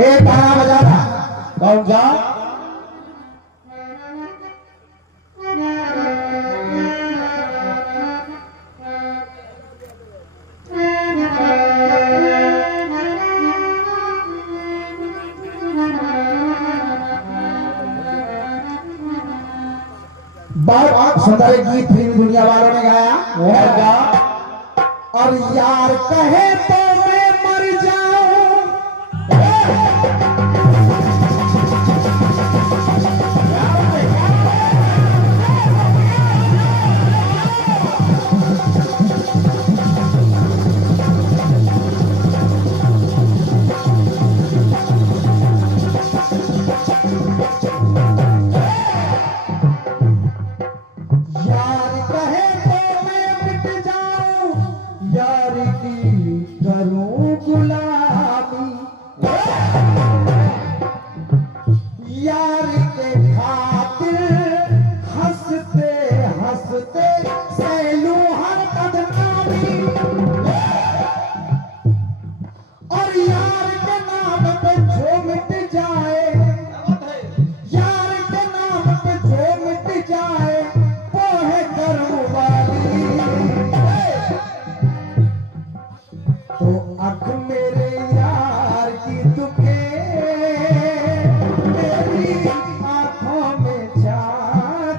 एक गाना बजा था। कौन सा? बहुत सुंदर गीत फिल्म दुनिया वालों ने गाया। और यार कहे तो मैं मर जाऊं, यार कहे तो मैं मिट जाऊं, यार की करूं गुलामी, यार के खातिर हंसते हंसते सहलूं हर बदनामी, और यार के नाम पे जो मिट जाए, यार के नाम पे जो मिट जाए वो है करूं वाली। तो अख मेरे यार की दुखे मेरी आंखों में छा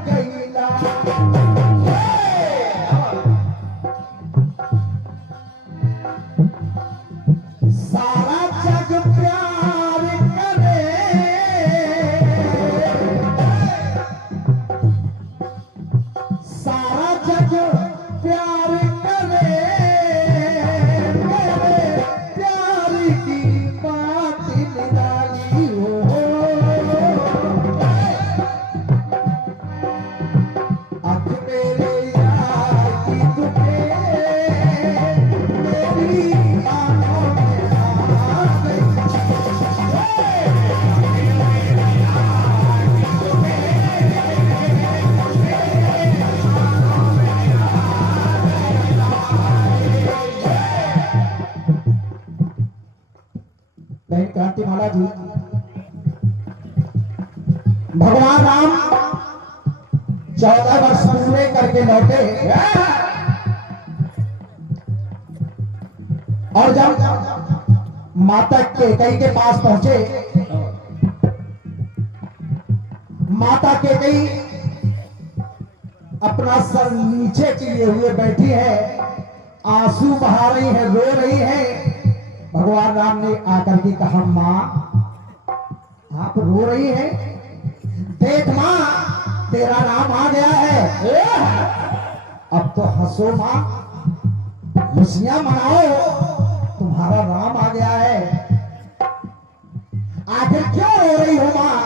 गईला। सारा जग प्यार करे, सारा जग प्यार करे, मेरे प्यार की बात निराली हो। अब मेरे यार की दुखे मेरी आंखों में आ गई। बहन क्रांतिमाला जी, भगवान राम 14 वर्ष पूरे करके लौटे, और जब माता कैकेयी के पास पहुंचे, माता कैकेयी अपना सर नीचे किए हुए बैठी है, आंसू बहा रही है, रो रही है। भगवान राम ने आकर के कहा, मां आप रो रही है? देख मां, तेरा राम आ गया है, अब तो हंसो मां, खुशियां मनाओ, तुम्हारा राम आ गया है। आखिर क्यों रो रही हो मां?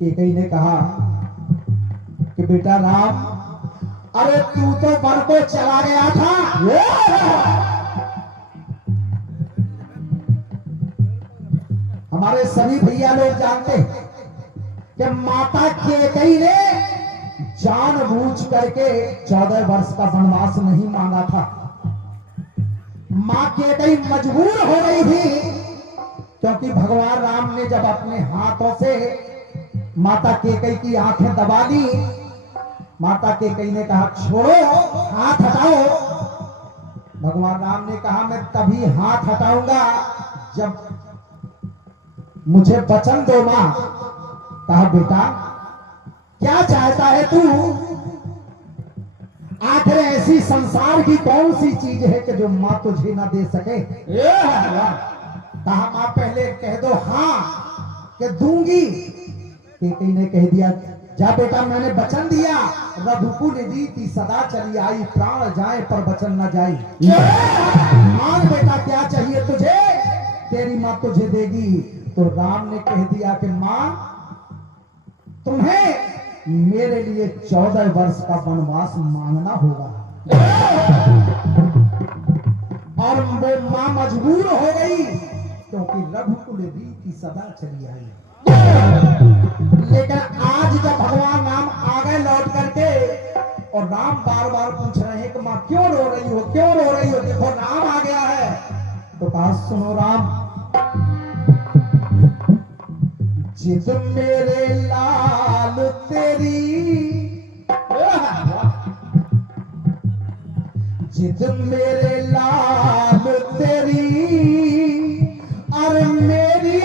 कैकेयी ने कहा कि बेटा राम, अरे तू तो वन को चला गया था। हमारे सभी भैया लोग जानते हैं कि माता कैकेयी ने जानबूझ करके 14 वर्ष का वनवास नहीं मांगा था। मां कैकेयी मजबूर हो गई थी, क्योंकि भगवान राम ने जब अपने हाथों से माता कैकेयी की आंखें दबा दी, माता कैकेयी ने कहा छोड़ो, हाथ हटाओ। भगवान राम ने कहा मैं तभी हाथ हटाऊंगा जब मुझे वचन दो मां। कहा बेटा क्या चाहता है तू? आखिर ऐसी संसार की कौन सी चीज है कि जो मां तुझे ना दे सके? कहा मां पहले कह दो हाँ कि दूंगी। कैकेयी ने कह दिया जा बेटा, मैंने वचन दिया, रघुकुल रीति सदा चली आई, प्राण जाए पर वचन न जाए। मांग बेटा क्या चाहिए तुझे, तेरी मां तुझे देगी। तो राम ने कह दिया कि मां तुम्हें मेरे लिए 14 वर्ष का वनवास मांगना होगा। और वो मां मजबूर हो गई, क्योंकि रघुकुल रीति सदा चली आई। लेकिन आज जब भगवान राम आ गए लौट करके, और राम बार बार पूछ रहे हैं कि मां क्यों रो रही हो, क्यों रो रही हो? देखो राम आ गया है। तो कहा सुनो राम, जिद मेरे लाल तेरी, जिद मेरे लाल तेरी, और मेरी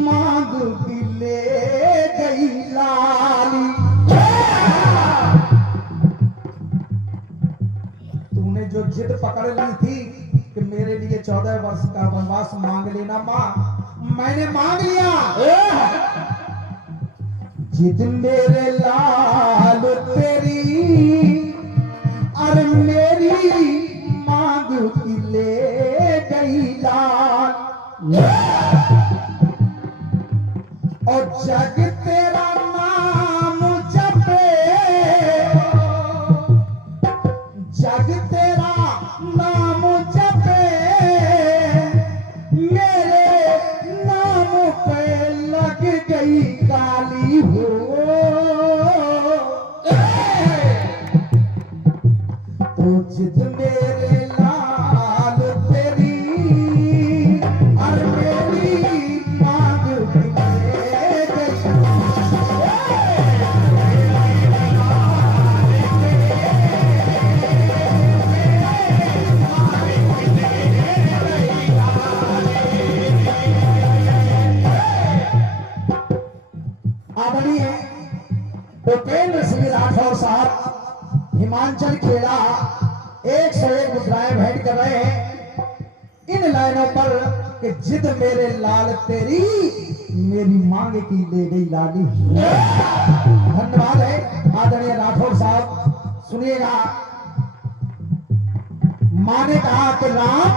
मांग की ले गई लाली। तूने जो जिद पकड़ ली थी कि मेरे लिए 14 वर्ष का वनवास मांग लेना मां, मैंने मांग लिया। जिद मेरे लाल तेरी, और मेरी मांग की ले गई लाल। और जग तेरा नाम जपे, जग तेरा नाम जपे, मेरे नाम पे लग गई काली हो। तो जिद मेरे लाल तेरी, और मेरी मांग की ले गई। आदरणीय उपेंद्र सिंह राठौर साहब हिमाचल खेड़ा 101 मुद्राएं भेंट कर रहे हैं इन लाइनों पर कि जिद मेरे लाल तेरी, मेरी मांग की ले गई लाली। धन्यवाद है आदरणीय राठौर साहब। सुनिएगा, मां ने कहा कि राम,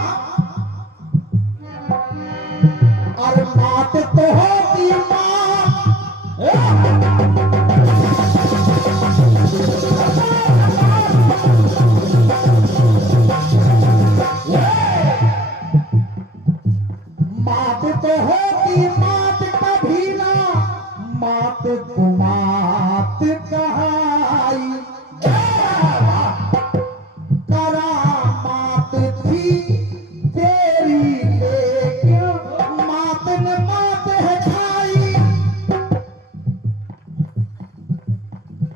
और मात तो होती मां, मात तो होती मात कभी ना, मात को मात कहाई। करामात थी तेरी लेकिन मात ने मात है खाई।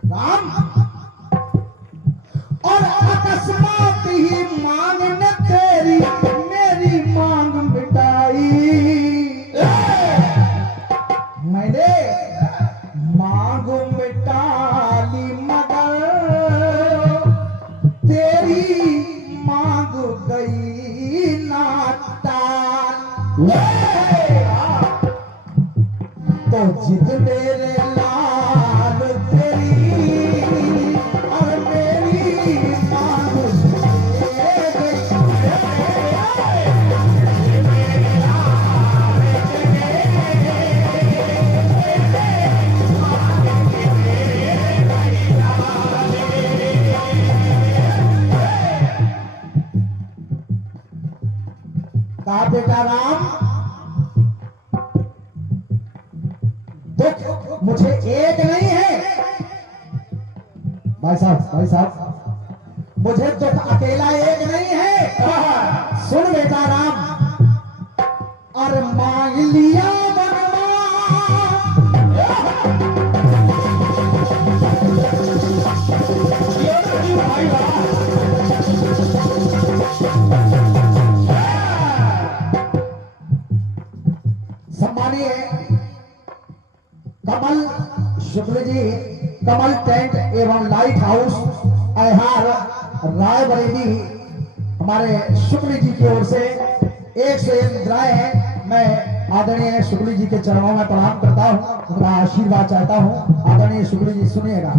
राम, और अकस्मात ही मांग ने तेरी मेरी मांग मिटाई। मैंने मांग मिटा ली मगर तेरी मांग गई नाटान। तो जिद मेरे लाल तेरी, और मेरी मांग ले गई। कहा बेटा राम, दुख मुझे एक नहीं है। भाई साहब, मुझे दुख अकेला एक नहीं है। सुन बेटा राम, और मांग लिया सम्मानीय कमल शुक्ल जी, कमल टेंट एवं लाइट हाउस अहार रायबरेली, हमारे शुक्ल जी की ओर से 101 मुद्राएं हैं। मैं आदरणीय शुक्ल जी के चरणों में प्रणाम करता हूं, उनका आशीर्वाद चाहता हूं। आदरणीय शुक्ल जी सुनिएगा।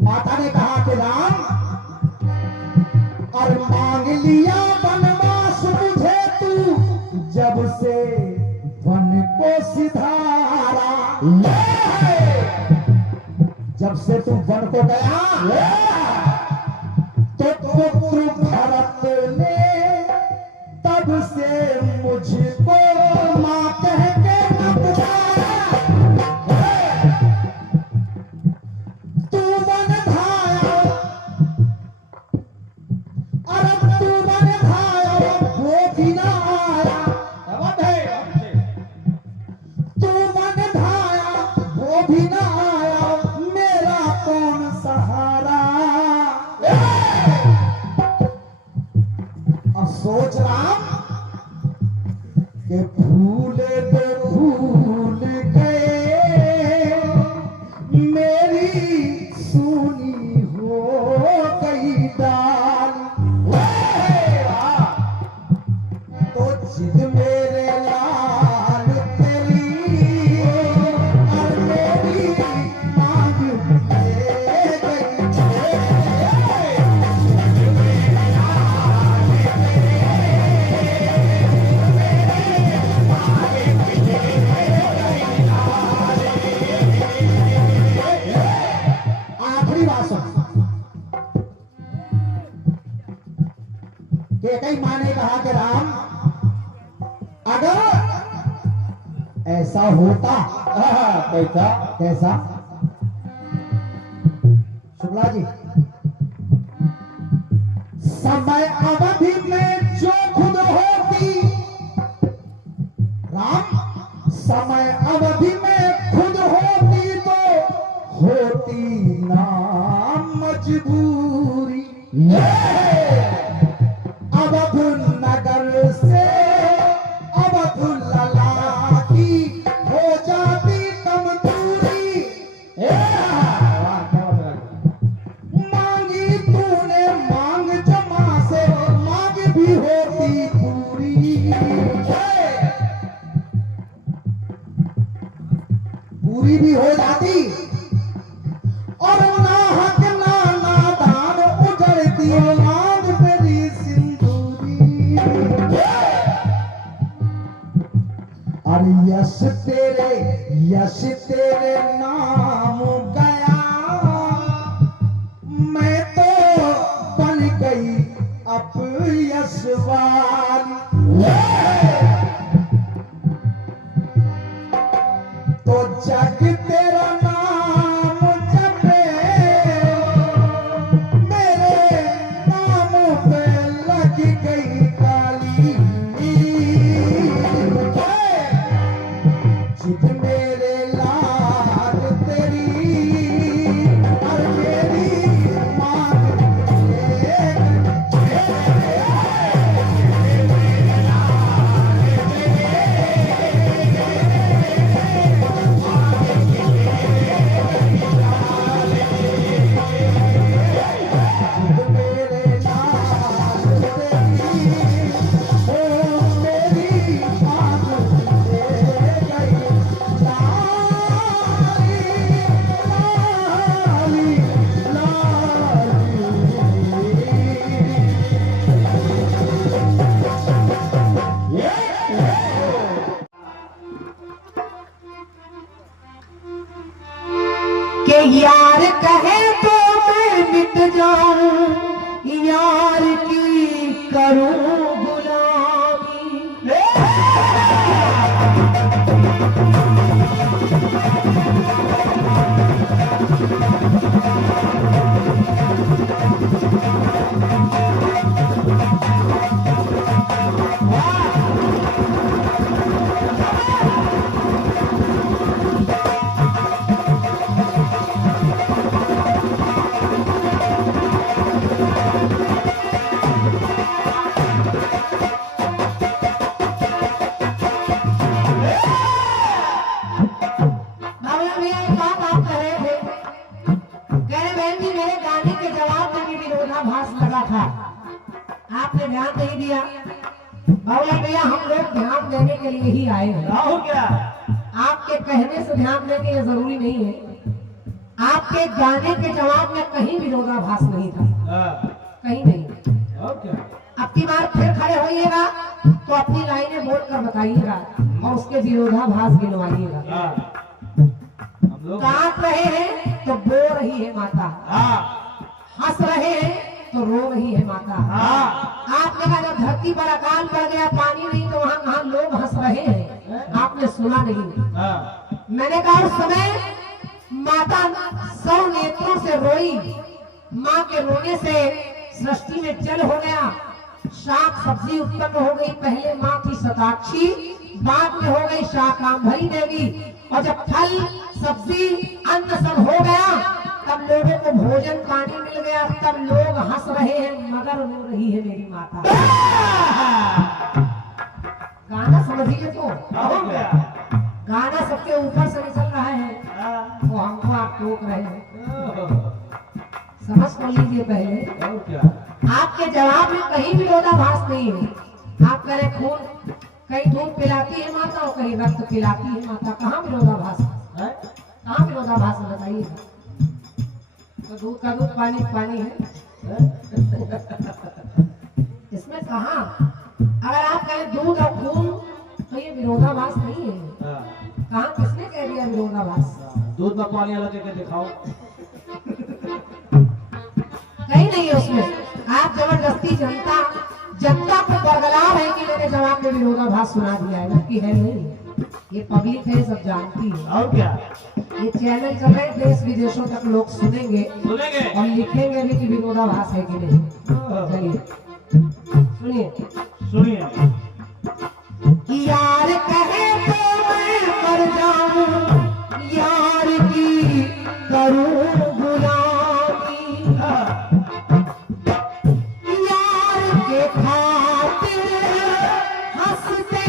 माता ने कहा कि राम, और मांग लिया वनवास मुझे तू, जब से वन को सिधारा। जब से तू वन को गया तो पुत्र भरत ने तब से मुझको मां कह के न पुकारा। तू मन भाया, अरे तू मन भाया के फूल तो फूल गए, मेरी सूनी हो गई डाल। तो जिद मेरे लाल तेरी और मेरी मांग ले गई। आखिरी बात सुन। कैकेयी मां ने कहा कि राम, अगर ऐसा होता कैसा कैसा शुक्ला जी, समय अवधि में जो खुद होती, राम समय अवधि में खुद होती तो होती ना मजबूरी। अवध नगर से अवध लला की हो जाती कम दूरी। मांगी तूने मांग जमा से, मांग भी होती पूरी। पूरी भी हो जाती और ना हक ना नादान उजड़ती मांग मेरी सिंदूरी। अरे यश तेरे नाम गया, मैं तो बन गई अब यशवान। तो जग तेरा नाम जपे, मेरे नाम पे लग गई काली। जिद मेरे लाल तेरी और मेरी मांग ले के यार कहे तो मैं मिट जाऊं, यार की करूं गुलामी। आपने ध्यान नहीं दिया। बाबूलाल भैया, हम लोग ध्यान देने के लिए ही आए हैं। हो क्या? आपके कहने से ध्यान देने ये जरूरी नहीं है। आपके गाने के जवाब में कहीं विरोधाभास नहीं था, कहीं नहीं। हो क्या? अब की बार फिर खड़े होइएगा तो अपनी लाइनें बोल कर बताइएगा और उसके विरोधाभास गिनवाइएगा। हम लोग काट रहे हैं तो बो रही है माता, हंस रहे हैं तो रो रही है माता। आपने कहा जब धरती पर अकाल पड़ गया, पानी नहीं, तो वहाँ लोग हंस रहे हैं, आपने सुना नहीं। मैंने कहा उस समय माता 100 नेत्रों से रोई। माँ के रोने से सृष्टि में जल हो गया, शाक सब्जी उत्पन्न हो गई। पहले माँ थी शताक्षी, बाद में हो गई शाकांभरी देवी। और जब फल सब्जी अन्न सब हो गया, तब लोगों को भोजन पानी मिल गया, तब लोग हंस रहे हैं मगर रो रही है मेरी माता। गाना समझिए तो हो गया गाना सबके ऊपर से निकल रहा है, हाँ, वो हमको आप टोक रहे हैं। ओह, समझ कर लीजिए पहले, और क्या आपके जवाब में कहीं विरोधाभास नहीं है। आप कह रहे खून कहीं दूध पिलाती है माता और कहीं रक्त पिलाती है माता, कहाँ विरोधाभास है? है? कहाँ विरोधाभास है बताइए? तो दूध का दूध पानी का पानी है, इसमें कहाँ? अगर आप कहें दूध और खून तो ये विरोधाभास नहीं है। हाँ, कहाँ किसने कह दिया विरोधाभास? दूध में पानी अलग करके दिखाओ। कहीं नहीं है उसमें। आप जबरदस्ती जनता को बरगला रहे कि मैंने जवाब में विरोधाभास सुना दिया है, जबकि है नहीं। ये पब्लिक है, सब जानती है। और क्या ये चैनल चल रहे देश विदेशों तक लोग सुनेंगे सुनेंगे? और लिखेंगे भी कि विरोधाभास है कि नहीं। ओह, चलिए सुनिए। सुनिए यार कहे तो मैं मर जाऊं, यार की करूं गुलामी, हाँ, यार के खातिर हंसते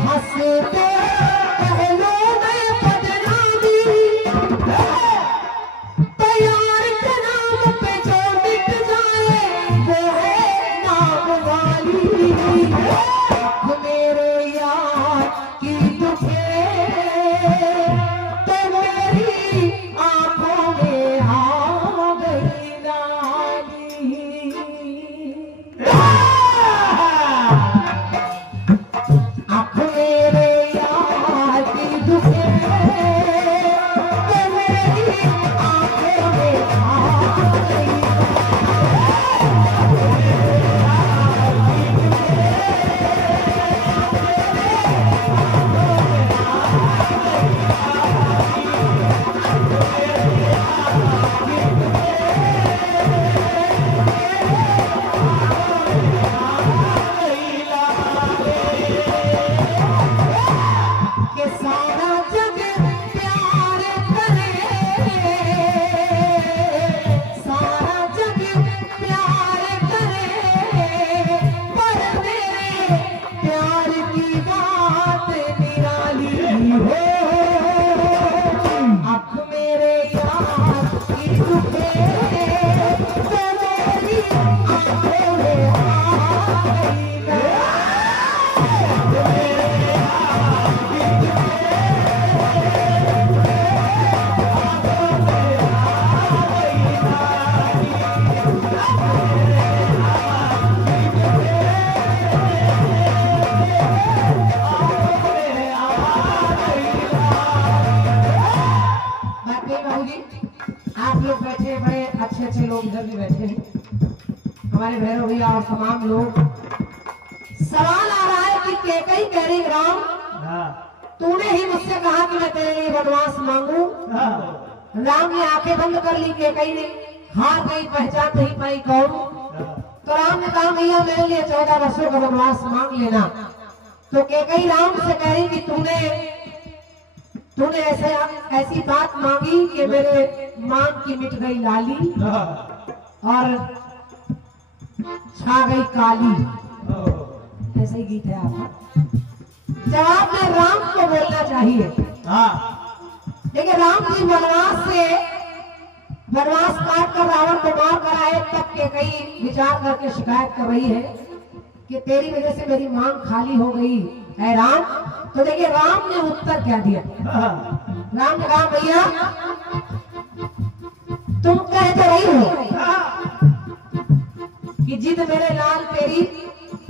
हंसते पहलों में बदनामी, तो यार के नाम पे जो मिट जाए वो है नाम वाली। मेरे यार की दुखे तो मेरी आंखों में आ गई लाली। आँख मेरे यार की दुखे तो मेरी आंखों में आ गई। के सारा जग प्यार करे, सारा जग प्यार करे, पर मेरे प्यार की बात निराली हो। आँख मेरे यार की दुखे तो मेरी आंखों में आ गई लाली। बाकी बाबूजी, आप लोग बैठे, बड़े अच्छे अच्छे लोग इधर भी बैठे हैं, हमारे भैरव भैया और तमाम लोग। सवाल आ रहा है कि कैकई कह रही राम, हाँ, तूने ही मुझसे कहा कि मैं तेरे लिए वनवास मांगू। हाँ, राम ने आंखें बंद कर ली, कैकई ने हार गई, पहचान नहीं पाई कौन। हाँ, तो राम ने कहा भैया मेरे लिए 14 वर्षों का वनवास मांग लेना। तो कैकई राम से कह रही कि तूने ऐसी बात मांगी कि मेरे मांग की मिट गई लाली हाँ, और छा गई काली। ओह, ऐसे ही गीत है आपका। जवाब में राम को बोलना चाहिए, हाँ, लेकिन राम जी वनवास काट कर रावण को मार कर आए, तब के कई विचार करके शिकायत कर रही है कि तेरी वजह से मेरी मांग खाली हो गई है राम। तो देखिए राम ने उत्तर क्या दिया। हाँ, राम ने कहा भैया तुम कह तो रही हो कि जिद मेरे लाल तेरी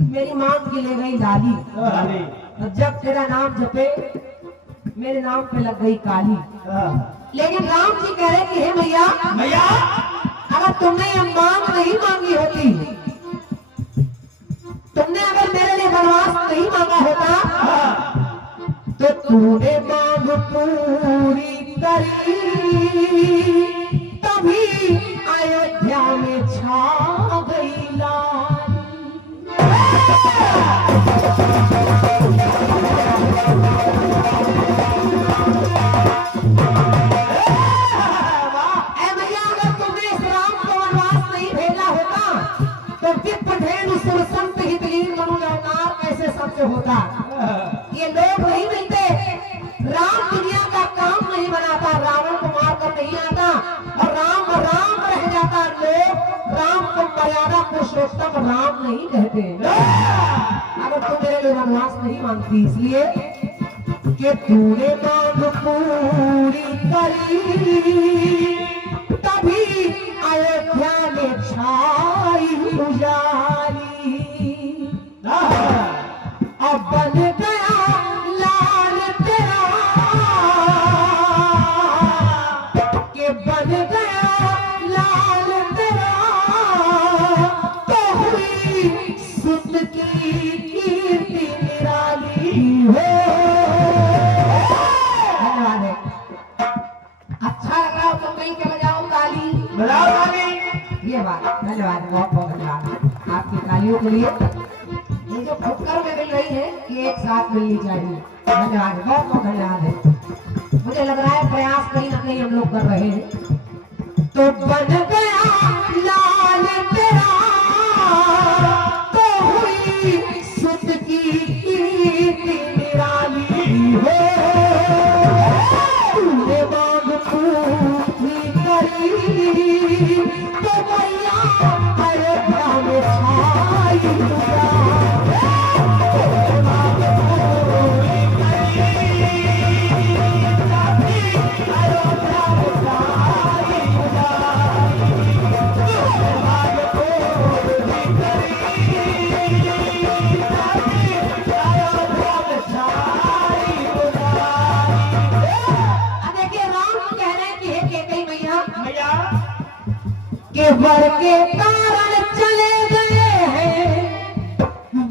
मेरी मांग की ले गई लाली, अरे, और जब तेरा नाम जपे मेरे नाम पे लग गई काली। हाँ, लेकिन राम जी कह रहे कि हे भैया भैया अगर तुमने ये मांग नहीं मांगी होती, तुमने अगर मेरे लिए वनवास नहीं मांगा होता, तो तूने मांग पूरी करी, तभी अयोध्या में छा गई लाली। तो विप्र धेनु सुर संत हितलीन मनुज अवतार कैसे सबसे होता। ये लोग नहीं मिलते। राम दुनिया का काम नहीं बनाता, रावण को मार कर नहीं आता और राम राम रह जाता। लोग राम को मर्यादा पुरुषोत्तम राम नहीं कहते। अगर तुम मेरे लिए वनवास नहीं मांगती, इसलिए कि तूने मांग पूरी करी, तभी अयोध्या में छाई उजाली। अब बन गया लाल तेरा, के बन गया लाल तेरा, तो हुई सुत की कीर्ति निराली हो। धन्यवाद है। अच्छा लग रहा हो तो मिल के बजाओ ताली, बजाओ ताली। ये बात धन्यवाद, बहुत बहुत धन्यवाद आपकी तालियों के लिए। ये जो फुटकर में मिल रही है ये एक साथ मिलनी चाहिए। धन्यवाद, बहुत बहुत धन्यवाद है। मुझे लग रहा है प्रयास कहीं ना कहीं हम लोग कर रहे हैं। तो बन गया लाल तेरा, तो हुई सुत की कीर्ति निराली हो। तूने मांग पूरी करी, तो मैया अयोध्या में छाई उजाली। के वर के कारण चले गए हैं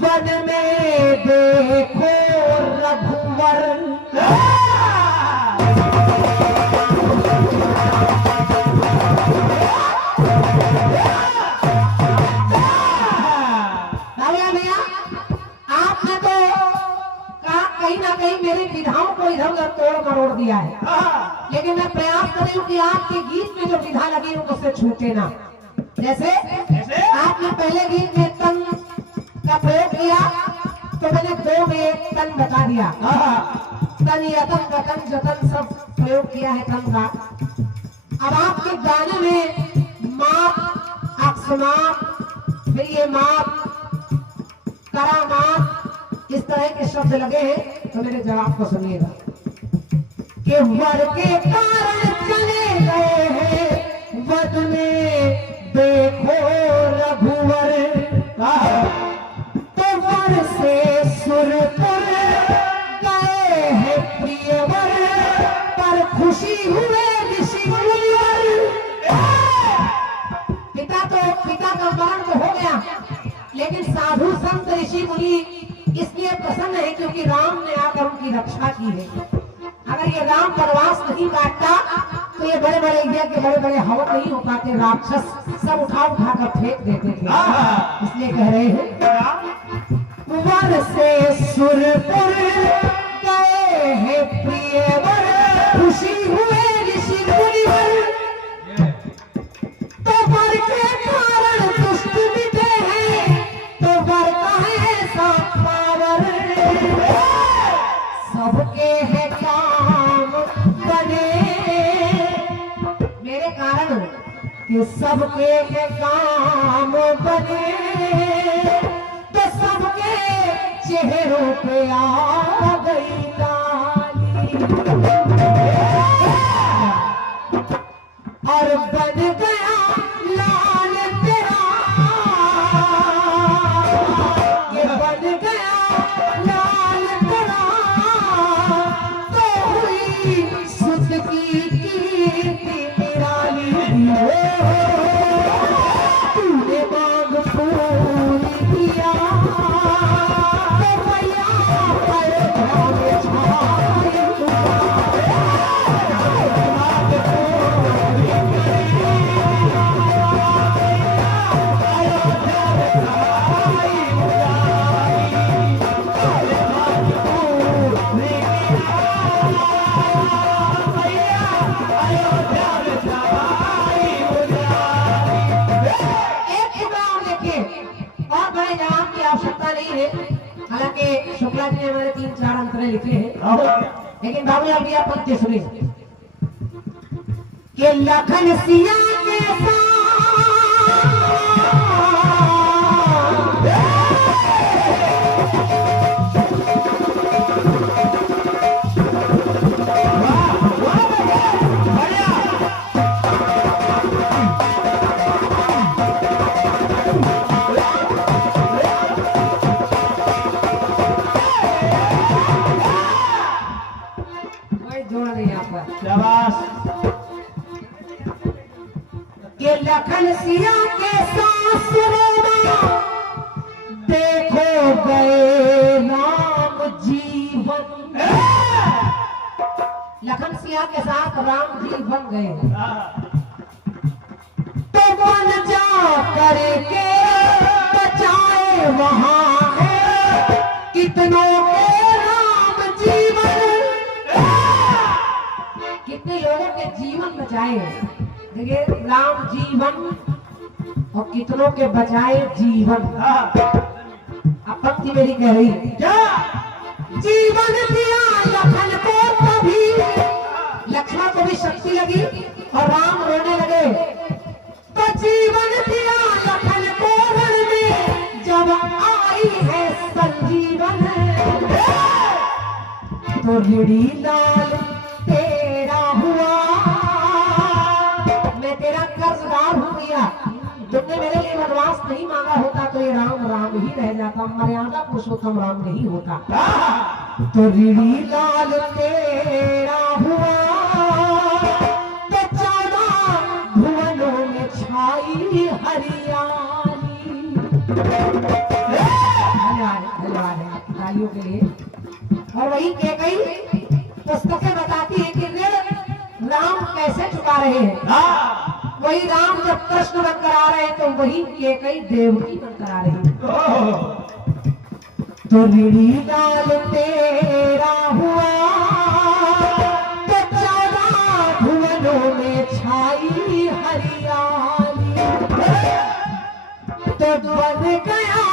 वन में, देखो रघुवर। भैया आपने तो कहीं ना कहीं मेरी विधाओं को इधर उधर तोड़ मरोड़ दिया है, लेकिन मैं प्रयास कर रही हूँ कि आपके गीत में जो विधा लगी है उससे छूटे ना। जैसे आपने पहले गीत में तन का प्रयोग किया, तो मैंने दो में एक तन बता दिया। तन यतन गतन जतन सब प्रयोग किया है तन का। अब आपके गाने में माप, अक्षमाप, फिर ये माप, करामाप, इस तरह के शब्द लगे हैं। तो मेरे जवाब को सुनिएगा कि वर के कारण चले गए हैं वन में, देखो रघुवर। तो वर से सुरपुर गए हैं प्रियवर, पर खुशी हुए ऋषि मुनिवर। पिता का मरण तो हो गया, लेकिन साधु संत ऋषि मुनि इसलिए प्रसन्न है क्योंकि राम ने आकर उनकी रक्षा की है। अगर ये राम वनवास नहीं काटता तो ये बड़े बड़े यज्ञ, बड़े बड़े हवन नहीं हो पाते। राक्षस सब उठा कर फेंक देते थे। इसलिए कह रहे हैं वर से सुरपुर गए हैं प्रियवर, खुशी हुए ऋषि मुनिवर। तो वर के कारण दुष्ट मिटे हैं, तो वर का है ऐसा पावर। सबके है काम बने, मेरे कारण कि सबके है काम बने, तो सबके चेहरों पे आ गई ताली। और बन गया लाल तेरा, ये बन गया लाल तेरा, तो हुई सुत की कीर्ति निराली हो। तूने मांग पूरी किया, तो मैया अयोध्या में छाई हालांकि शुक्ला जी ने हमारे 3-4 अंतरे लिखे हैं, हाँ, लेकिन बाबूलाल भैया पंक्ति सुनिए कि लखन सिया के कोई जोड़ नहीं यहाँ पर शाबाश। के लखन सिया के सासुरों में देखो गए राम जीवन। लखन सिया के साथ राम जी बन गए, तो बन जा करके बचाए वहां है कितनों के राम जीवन। कितने लोगों के जीवन बचाए, देखिए राम जीवन और कितनों के बचाए जीवन। अब पंक्ति मेरी कह रही है, क्या जीवन दिया लखन को तभी, लक्ष्मण को भी शक्ति लगी और राम रोने लगे, तो जीवन दिया लखन को रण में जब आई है संजीवन। तो ऋणी लाल तेरा हुआ, मैं तेरा कर्जदार हो गया, तुमने मेरे लिए वनवास नहीं मांगा होता तो ये राम राम ही रह जाता, मर्यादा पुरुषोत्तम राम नहीं होता। तो ऋणी लाल तेरा हुआ, तो 14 भुवनों में छाई हरियाली। धन्यवाद है आपकी तालियों के लिए। और वही कई पुस्तकें बताती है कि ऋण राम कैसे चुका रहे हैं। वही राम जब कृष्ण बनकर आ रहे हैं तो वही कई देवकी बनकर आ रही है। तो ऋणी लाल तेरा हुआ, तो 14 भुवनों में छाई हरियाली। तो बन गया